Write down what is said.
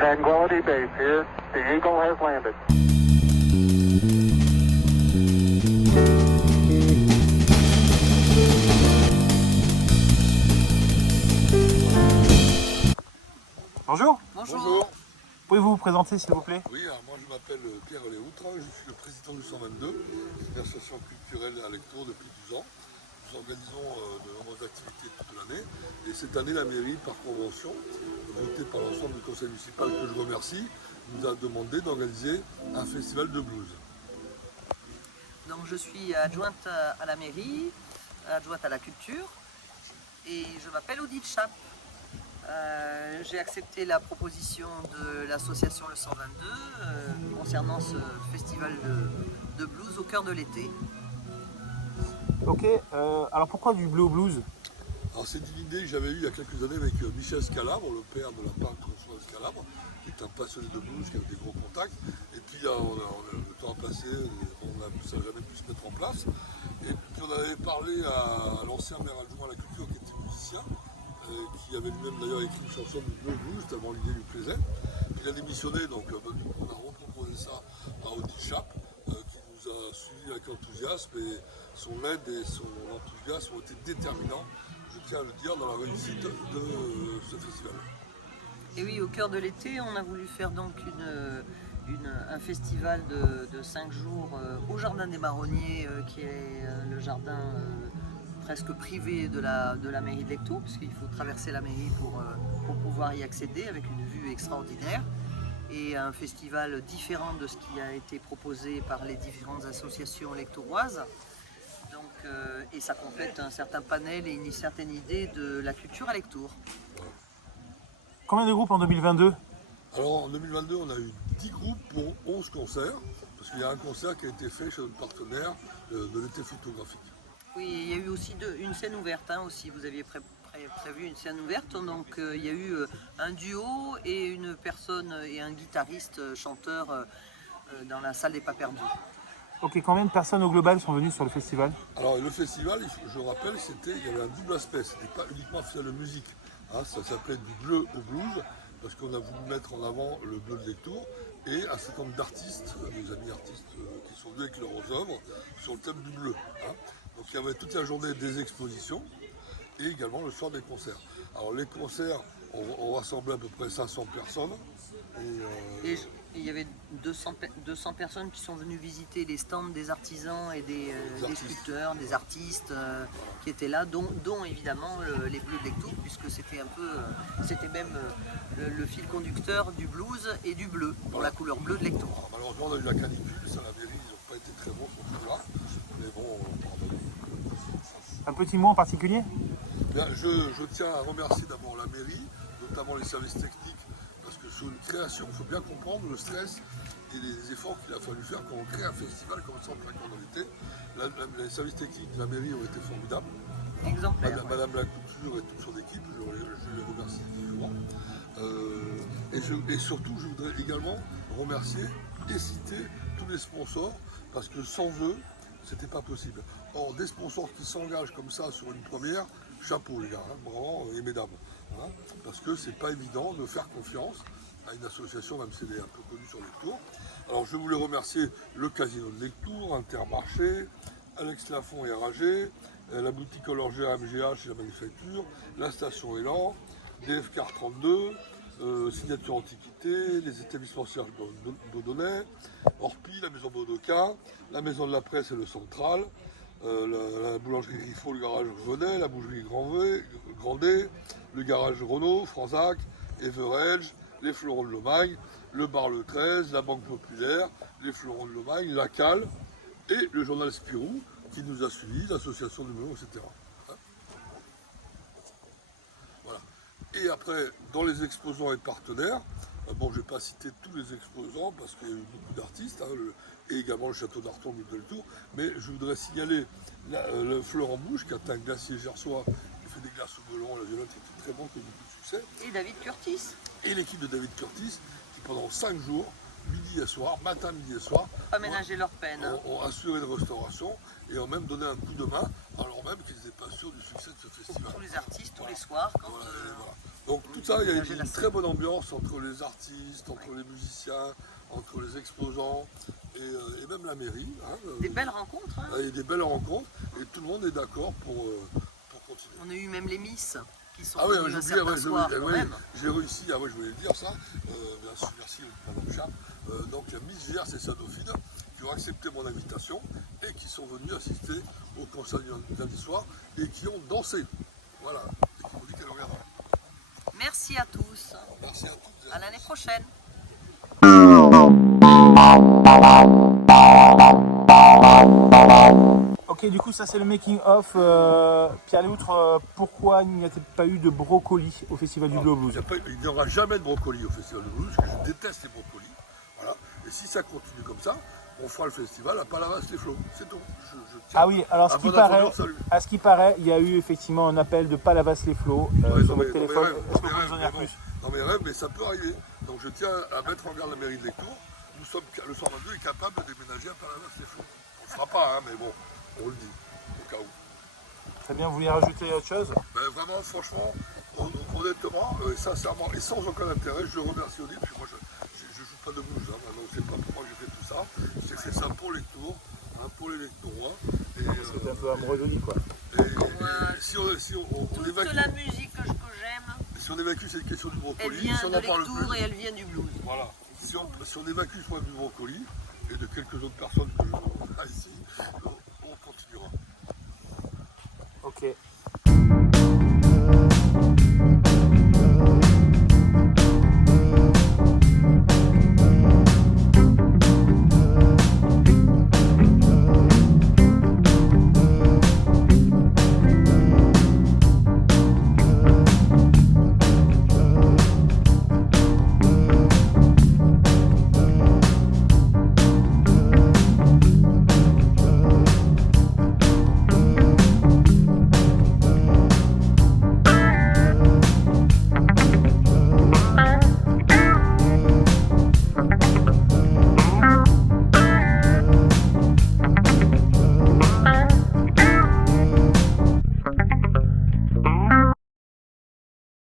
Tranquility Base here. The Eagle has landed. Bonjour. Bonjour. Pouvez-vous vous présenter s'il vous plaît? Oui, alors moi je m'appelle Pierre Léoutre, je suis le président du 122, une association culturelle à Lectoure depuis 12 ans. Nous organisons de nombreuses activités toute l'année et cette année la mairie, par convention, votée par l'ensemble du conseil municipal que je remercie, nous a demandé d'organiser un festival de blues. Donc je suis adjointe à la mairie, adjointe à la culture et je m'appelle Odile Chape. J'ai accepté la proposition de l'association Le 122 concernant ce festival de blues au cœur de l'été. Ok, alors pourquoi du bleu au blues? Alors c'est une idée que j'avais eue il y a quelques années avec Michel Scalabre, le père de la peintre François Scalabre, qui est un passionné de blues, qui a des gros contacts. Et puis le temps a passé, ça n'a jamais pu se mettre en place. Et puis on avait parlé à l'ancien maire adjoint à la culture qui était musicien, qui avait lui-même d'ailleurs écrit une chanson du bleu blues, tellement l'idée lui plaisait. Puis il a démissionné, donc on a reproposé ça à Odile Chape, qui nous a suivis avec enthousiasme, et son aide et son enthousiasme ont été déterminants, je tiens à le dire, dans la réussite de ce festival. Et oui, au cœur de l'été, on a voulu faire donc un festival de 5 jours au Jardin des Marronniers, qui est le jardin presque privé de la mairie de Lectoure, puisqu'il faut traverser la mairie pour pouvoir y accéder avec une vue extraordinaire. Et un festival différent de ce qui a été proposé par les différentes associations lectouroises. Donc, et ça complète un certain panel et une certaine idée de la culture à Lectoure. Combien de groupes en 2022? Alors en 2022, on a eu 10 groupes pour 11 concerts, parce qu'il y a un concert qui a été fait chez notre partenaire de l'été photographique. Oui, il y a eu aussi une scène ouverte, aussi. Vous aviez prévu une scène ouverte, donc il y a eu un duo et une personne et un guitariste chanteur dans la salle des pas perdus. Ok, combien de personnes au global sont venues sur le festival? Alors le festival, je rappelle, il y avait un double aspect, c'était pas uniquement un festival de musique, ça s'appelait du bleu au blues, parce qu'on a voulu mettre en avant le bleu de Lectoure, et un certain nombre d'artistes, des amis artistes qui sont venus avec leurs œuvres sur le thème du bleu. Donc il y avait toute la journée des expositions et également le soir des concerts. Alors les concerts ont rassemblé à peu près 500 personnes. Et il y avait 200 personnes qui sont venues visiter les stands des artisans et des sculpteurs, des artistes qui étaient là, dont évidemment les Bleus de Lectoure, puisque c'était même le fil conducteur du blues et du bleu, pour la couleur bleue de Lectoure. Alors, malheureusement on a eu la canicule, ça la mairie, ils n'ont pas été très bons sur ce coup-là, mais bon, Un petit mot en particulier? bien, je tiens à remercier d'abord la mairie, notamment les services techniques, parce que sur une création, il faut bien comprendre le stress et les efforts qu'il a fallu faire quand on crée un festival comme ça en plein cœur de l'été. Les services techniques de la mairie ont été formidables. Exemplaire. Madame la Couture et toute son équipe, je les remercie vivement. Et surtout, je voudrais également remercier et citer tous les sponsors, parce que sans eux, c'était pas possible. Or, des sponsors qui s'engagent comme ça sur une première, chapeau les gars, vraiment, et mesdames. Parce que c'est pas évident de faire confiance à une association, même si elle est un peu connue sur Lectoure. Alors je voulais remercier le Casino de Lectoure, Intermarché, Alex Lafont et RAG, la boutique horlogère MGH chez la Manufacture, la station Élan, DFK 32, Signature Antiquité, les établissements Serge Baudonnet, Orpi, la maison Bodoca, la maison de la presse et le Central, la boulangerie Griffon, le garage Venet, la boucherie Grandet, le garage Renault, Franzac, Everedge, les fleurons de Lomagne, le bar Le 13, la Banque Populaire, les fleurons de Lomagne, la Cale et le journal Spirou qui nous a suivis, l'association de Melon, etc. Voilà. Et après, dans les exposants et partenaires, bon, je ne vais pas citer tous les exposants parce qu'il y a eu beaucoup d'artistes, et également le château d'Arton de Deltour, mais je voudrais signaler le Fleur en Bouche qui a un glacier gersois qui fait des glaces au melon, la violette était très bon, qui a eu beaucoup de succès. Et David Curtis. Et l'équipe de David Curtis qui pendant 5 jours, midi et soir, matin, midi et soir, Aménager leur peine. ont assuré une restauration et ont même donné un coup de main, alors même qu'ils n'étaient pas sûrs du succès de ce festival. Pour tous les artistes, tous les soirs. Voilà. Donc tout ça, il y a J'ai la une très bonne ambiance entre les artistes, entre les musiciens, entre les exposants et même la mairie. Hein. Des belles rencontres. Hein. Il y a des belles rencontres et tout le monde est d'accord pour continuer. On a eu même les Miss qui sont Ah oui, venues un j'ai certain soir quand même. j'ai réussi, je voulais le dire ça, bien sûr, merci Madame Charles. Donc il y a Miss Gers et Sanophine qui ont accepté mon invitation et qui sont venus assister au concert du lundi soir et qui ont dansé. Voilà, et qui m'ont dit qu'elles regarderont. Merci à tous. Merci à toutes. À l'année prochaine. Ok, du coup, ça c'est le making of. Pierre Léoutre, pourquoi il n'y a pas eu de brocoli au Festival du Blue Blues? Il n'y aura jamais de brocoli au Festival de Blues, parce que je déteste les brocolis. Voilà. Et si ça continue comme ça, on fera le festival à Palavas-les-Flots. C'est tout. Je tiens Ah oui, alors à vous introduire, salut. à ce qui paraît, il y a eu effectivement un appel de Palavas-les-Flots Ouais, sur votre téléphone. Est-ce que vous pouvez nous en dire plus? Dans mes rêves, mais ça peut arriver. Donc je tiens à mettre en garde la mairie de Lectoure. Nous sommes, le 122 est capable de déménager à Palavas-les-Flots. On ne le fera pas, hein, mais bon, on le dit, au cas où. Très bien, vous voulez rajouter autre chose? Ben, vraiment, franchement, honnêtement, sincèrement et sans aucun intérêt, je remercie Odile, puis moi je ne joue pas de blues, hein, donc c'est pas pour moi que j'ai fait tout ça. J'ai fait ça pour Lectoure, hein, pour les Lectourois. Parce que t'es un peu amoureux d'Odile, quoi. Si on Toute évacue, la musique que j'aime, si on évacue cette question du elle brocoli, vient si on de en parle Lectoure plus, et elle vient du blues. voilà. Si on évacue ce problème du brocoli et de quelques autres personnes que je vois ici, on continuera. Ok.